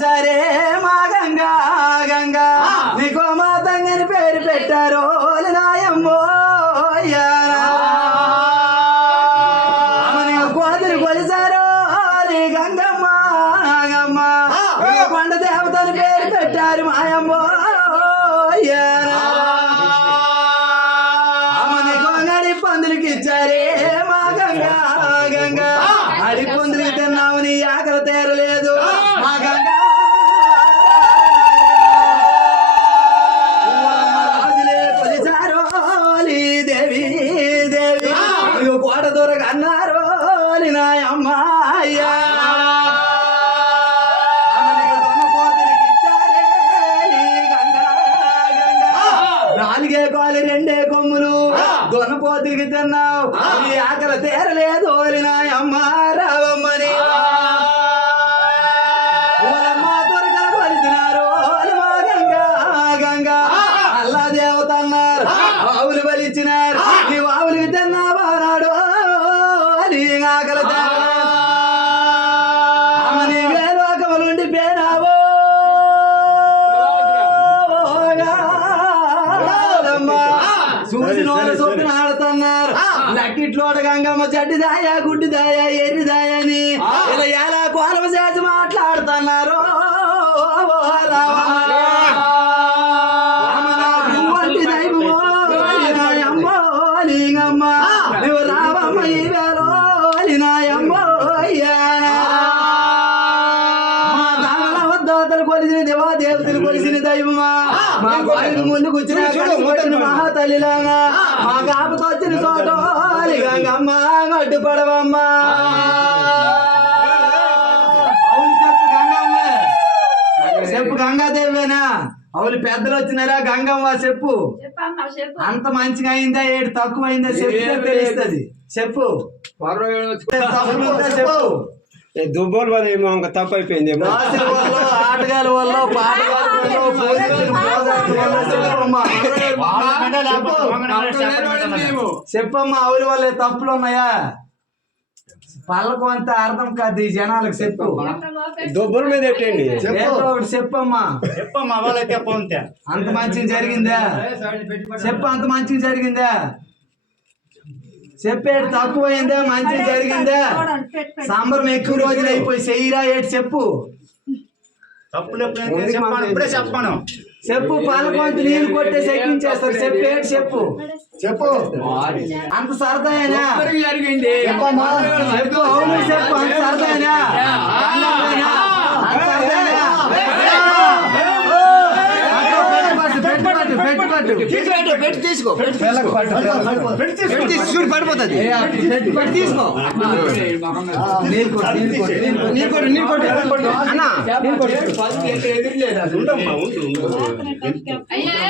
కొలిసారే మా గంగా గంగా నీకో మా తంగని పేరు పెట్టారో నాయమ్మో కోతులు కొలిసారో గంగమ్మ గంగమ్మ పండ దేవతని పేరు పెట్టారు మాయమ్మో అమ్మని పందులకి ఇచ్చారే మా గంగా గంగా అడి పందులకి తిన్నావు నీ ఆకలి తీరలేదు మా గంగా రాజులే కొలిచారో దేవి దేవి కోట దూరగా అన్నారో నాయమ్మయ్యా నాలుగే కాలు రెండే కొమ్ములు దొనపోతికి తిన్నావు నీ ఆకలి తీరలేదు నాయమ్మ రావమ్మని దొరకలు కొలిసినారు మా గంగా గంగా అల్లా దేవత అన్నారు ఆవులు బలిచ్చినారు నీ ఆవులకి తిన్నావా నాడు నీ ఆకలి అమ్మని వేలోకములుండి పేనావో చూసిన వాళ్ళు చొప్పిన ఆడుతున్నారు లక్కిట్లోడ గంగమ్మ చెడ్డి దాయా గుడ్డి దాయా ఎర్రి దాయని ఇలా ఎలా కోలమ చేసి మాట్లాడుతున్నారు నువ్వంటి దైవమో నాయమ్మో లింగమ్మ నువ్వు రావమ్మ ఈ వేలో నాయమ్మో దేవతలు కొలిసిన దేవా దేవతలు కొలిసిన దైవమా మా గోడకు ముందు కూర్చుని మహాతల్లిలాగా మా కాపుతో వచ్చిన చోటోలి గంగమ్మ అడ్డుపడవమ్మా అవును చెప్పు గంగమ్మ చెప్పు గంగాదేవేనా అవును పెద్దలు వచ్చినారా గంగమ్మ చెప్పు అంత మంచిగా అయిందా ఏడు తక్కువ అయిందా చెప్తే తెలుస్తుంది చెప్పు చెప్పు దుబ్బోలు వల్ల ఏమో ఇంకా తప్పు అయిపోయింది ఆటగాల వల్ల చెప్పమ్మా ఆవుల వల్ల తప్పులు ఉన్నాయా పళ్ళకు అంత అర్థం కాదు ఈ జనాలకు చెప్పు దుబ్బల మీద పెట్టండి చెప్పమ్మా చెప్పమ్మా వాళ్ళైతే అంత మంచిగా జరిగిందా చెప్పు అంత మంచిగా జరిగిందా చెప్పేది తక్కువైందా మంచి జరిగిందా సంబరం ఎక్కువ రోజులు అయిపోయి చెయ్యిరా ఏటి చెప్పు ఇప్పుడే చెప్పాను చెప్పు పాలకొంత నీళ్ళు కొట్టే చెక్కించేస్తారు చెప్పేటి చెప్పు చెప్పు అంత సరదాయేనా జరిగింది చెప్పు అవును చెప్పు అంత సరదాయేనా అంత సరదాయేనా తీసుకో పడిపోతుంది తీసుకో అయ్యే